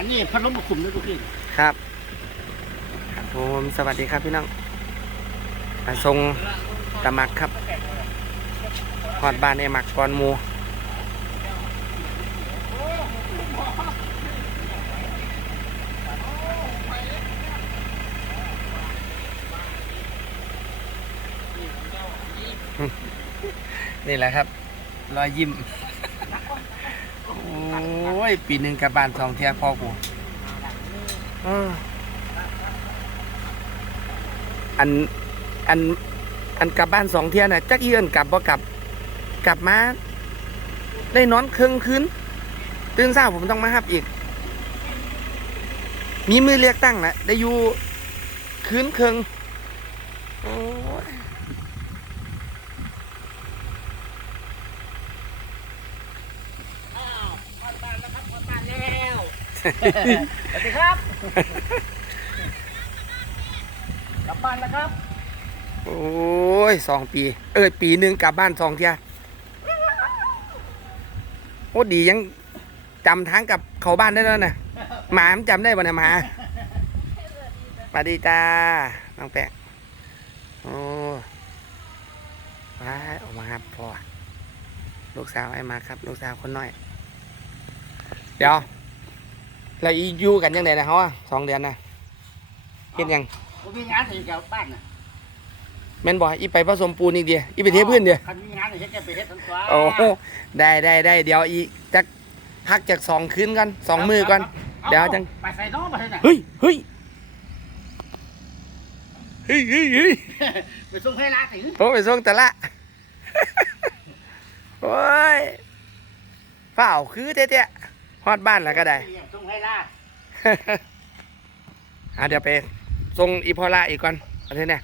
อันนี้พัดลมมาคุมด้วยทุกทีครับครับผมสวัสดีครับพี่น้องมาทรงตะมักครับฮอดบานไอหมักก่อนหมูนี่แหละครับ รอยยิ้ม อ้ย ปีหนึ่งกลับบ้านสองเที่ยพ่อกูอันอันอันกลับบ้านสองเที่ยน่ะจักเยือนกลับบ่กลับ กลับมา ได้นอนเครื่องคืนตื่นเช้าผมต้องมาฮับอีก มีมือเรียกตั้งนะได้อยู่คืนเครื่องโอ้าวบ้านบ้านแล้วครับบ้านแล้ว สวัสดีครับ กลับบ้านแล้วครับ โอ้ยสองปี เอ้ยปีหนึ่งกลับบ้านสองเที่ยโอ้ดียังจำทางกับเขาบ้านได้แล้วนะหมามันจำได้บ่เนี่ยหมาสวัสดีจ้า น้องแปะโอ้ว้าออกมาครับพ่อลูกสาวไอ้มาครับ ลูกสาวคนน้อย เดี๋ยว เราอีอยู่กันยังไงนะเขาอะสองเดือนนะเห็นยังผมมีงานอยู่แถวบ้านน่ะแม่นบ่อีไปผสมปูนอีกเดียวอีไปเทพื้นเดียวคันมีงานเฮ็ดจะไปเฮ็ดทั้งตัวโอ้โหได้ได้ได้เดี๋ยวอีจักพักจากสองคืนก่อนสองมือก่อนเดี๋ยวจังไปใส่น้องไปใส่ไหนเฮ้ยเฮ้ยเฮ้ยเฮ้ยเฮ้ยไปส่งให้ร้านถึงโอ้ไปส่งแต่ละโอ้ยเปล่าคือเตี้ยๆ ฮอดบ้านแล้วก็ได้ส่งให้ร้านอะเดี๋ยวไปส่งอีพอลาอีกก่อนประเทศเนี่ย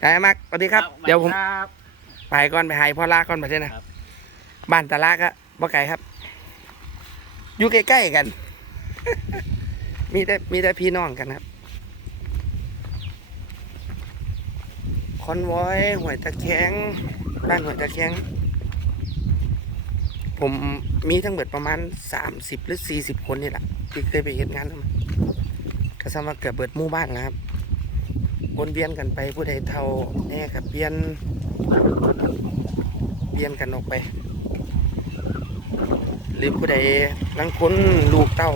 ได้มักสวัสดีครับ เดี๋ยวผมครับ ไปก่อนไปหาอีพอลาก่อนประเทศนะครับ บ้านตะลากะบ่ไกลครับ อยู่ใกล้ๆกัน มีแต่มีแต่พี่น้องกันครับคอนวอยหวยตะแคงบ้านหวยตะแคง ผมมีทั้งหมดประมาณ 30 หรือ 40 คนนี่แหละที่เคยไปเห็นงานแล้วมันก็สามารถเกือบเบิดหมู่บ้านแล้วครับวนเวียนกันไปผู้ใดเท่าแน่กับเปลี่ยนเปลี่ยนกันออกไป หรือผู้ใดลังคนลูกเต้า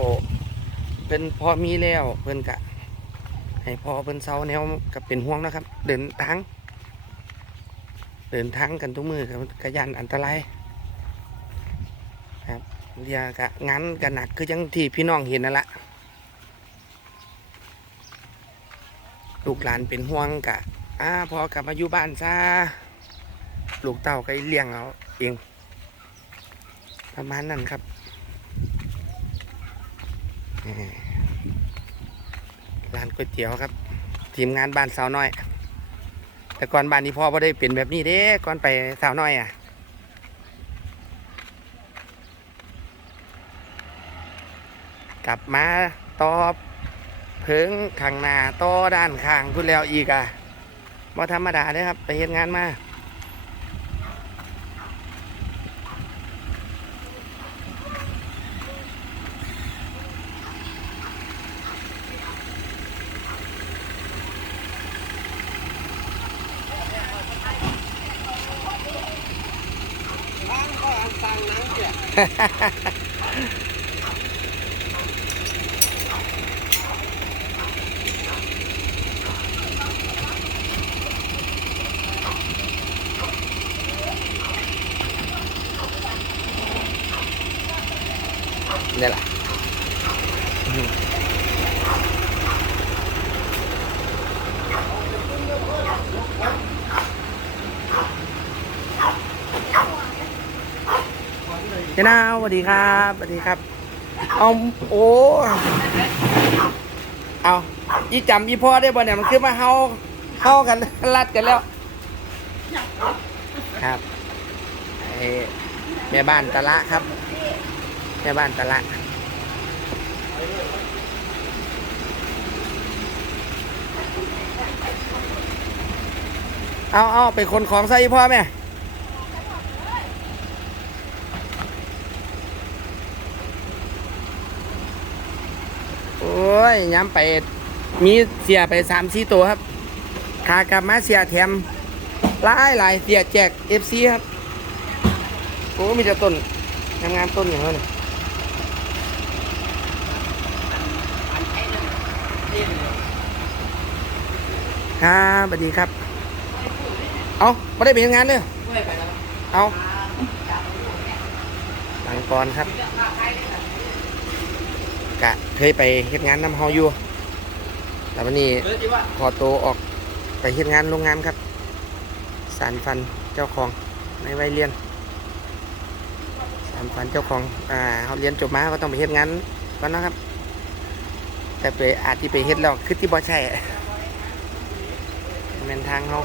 เพิ่นพอมีแล้วเพิ่นกะ ให้พอเพิ่นเซาแนวกับเป็นห่วงนะครับ เดินทาง เดินทางกันทุกมือกับกระยานอันตราย เรียกะงานกันหนักคือจังที่พี่น้องเห็นนั่นละลูกหลานเป็นห่วงกะอ่าพอกลับมาอยู่บ้านซะลูกเต้าก็เลี้ยงเอาเอง ประมาณนั้นครับร้านก๋วยเตี๋ยวครับ ทีมงานบ้านสาวน้อย แต่ก่อนบ้านนี้พ่อไ่ได้เป็นแบบนี้เด้ก่อนไปสาวน้อยอะ กลับมาต่อเพิงข้างหน้าต่อด้านข้างพุ่นแล้วอีกอะบ่ธรรมดาเด้ครับ ไปเฮ็ดงานมา นี่แหละเจ้านาวสวัสดีครับสวัสดีครับเอาโอ้เอาอีจำอีพ่อได้บ่เนี่ยมันคือมาเฮาเฮากันลัดกันแล้ว ครับแม่บ้านตะละครับ แม่บ้านตะละเอาเอาไปคนของใส่พ่อแม่โอ้ยย้ำไปมีเสียไปสามสี่ตัวครับขากลับมาเสียแถมหลายหลายเสียแจกเอฟซีครับโอ้มีแต่ต้นงามงามๆต้นอย่างนั้นเลย ครับสวัสดีครับ เอาไม่ได้ไปทำงานเลยเอาตังกรครับ กะเคยไปเฮ็ดงานน้ำเฮาอยู่ แต่วันนี้ขอตัวออกไปเฮ็ดงานโรงงานครับ สารฟันเจ้าของในวัยเรียน สารฟันเจ้าของ อ่าเขาเรียนจบมาก็ต้องไปเฮ็ดงานก่อนนะครับ แต่ไปอาจที่ไปเฮ็ดแล้วคือที่บ่ใช่ แม่นทางเขา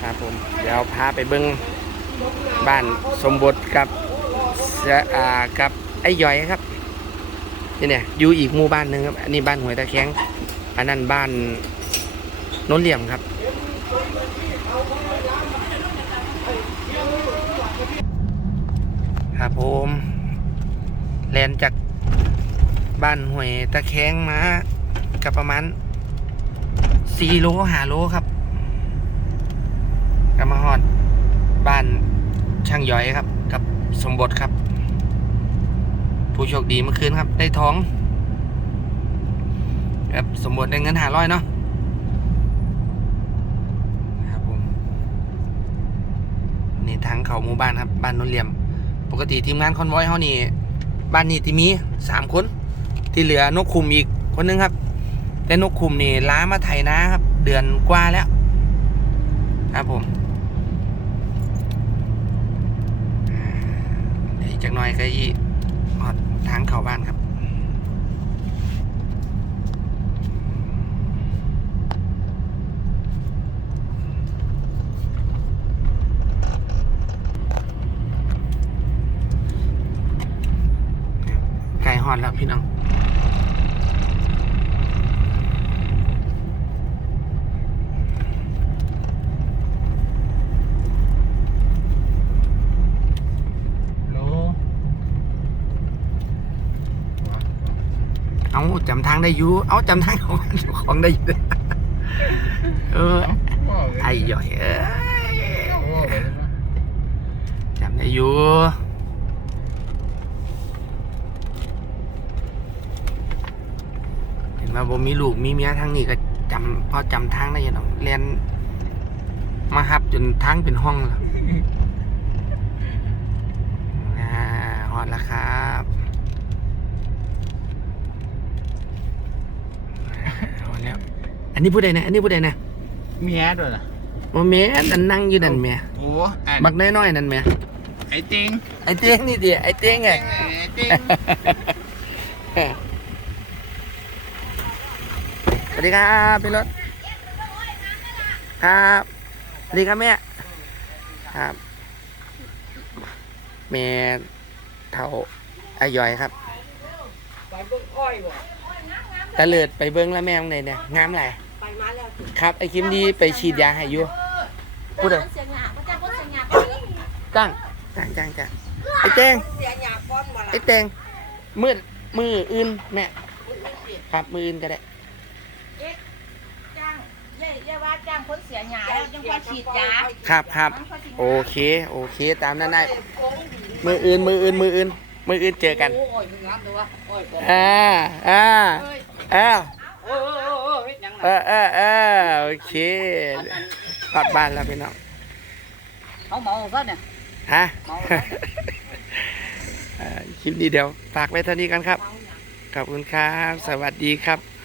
ครับผม เดี๋ยวพาไปเบิ้งบ้านสมบทกับอ่ากับไอ้ย่อยครับนี่เนี่ยอยู่อีกหมู่บ้านหนึ่งครับ อันนี้บ้านหวยตะแคงอันนั้นบ้านโน้นเหลี่ยมครับ ครับผมแลนจาก บ้านหวยตะแคงมากับประมาณสี่โลหาโลครับกับมาฮอดบ้านช่างย้อยครับ กับสมบทครับ ผู้โชคดีเมื่อคืนครับ ได้ท้องครับสมบทได้เงินหาร้อยเนาะครับผมนี่ทางเขาหมู่บ้านครับ บ้านนนเหลี่ยม ปกติทีมงานคอนวอยเขานี่บ้านนี้ทีมีสามคน ที่เหลือนกคุมอีกคนนึงครับแต่นกคุมนี่ล้ามาไถนาครับ เดือนกว่าแล้ว ครับผมเดี๋ยวอีกจักน่อยก็อีออดทางเข้าบ้านครับไก่ฮอดแล้วพี่น้อง โล เอา จำทางได้อยู่เอาจำทางของบ้านเจ้าของได้อยู่เออไอ้ย่อยเอ้ยจำได้อยู่เห็นว่าผมมีลูกมีเมียทางนี้ก็จำพอจำทางได้อยังดอกเรียนมาหับจนทางเป็นห้องแล้วอ่าฮอดแล้วครับฮอด แล้ว อันนี้ผู้ใดนะ อันนี้ผู้ใดนะเมียด้วยนะโมเมนอันนั่งอยู่นั่นแหม่โอ้อ่านบักน้อยๆนั่นแหม่ไอ้ติงไอ้เต้งนี่ดิไอ้เต้งไงไอ้ติงสวัสดีครับพี่รถครับสวัสดีครับแม่ครับแม่เท่าอาย่อยครับไปเบิ่งอ้อยบ่ ตะเลิดไปเบิ้งแล้วแม่ของไหนเนี่ยงามไรไปมาแล้วสิครับไอ้คิมดีไปฉีดยาให้อยู่ พูดเลย เสียงหยาบพระเจ้าพูดเสียงหยาบจ้างจ้างจ้างจ้างไอ้แตงเสียหยาก้อนบ่ล่ะไอ้แตงมือมืออื่นแม่ครับมืออื่นก็ได้ จ้างเย่เย่ว่าจ้างคนเสียหยาแล้วจังว่าฉีดยาครับครับ มันก็ฉีดโอเค โอเค ตามนั้นได้มืออื่นมืออื่นมืออื่นมืออื่นเจอกัน โอ้ยมึงงามแต่ว่าโอ้ยอ่าอ่าอ้าวโอ้โอ้โอ้เฮ็ดหยังเอล่ะอเออเออโอเคกลับบ้านแล้วพี่น้องเขาเมาซะเนี่ย ฮะ เมาแล้ว เอ่อคลิปนี้เดี๋ยวฝากไว้เท่านี้กันครับขอบคุณครับ สวัสดีครับ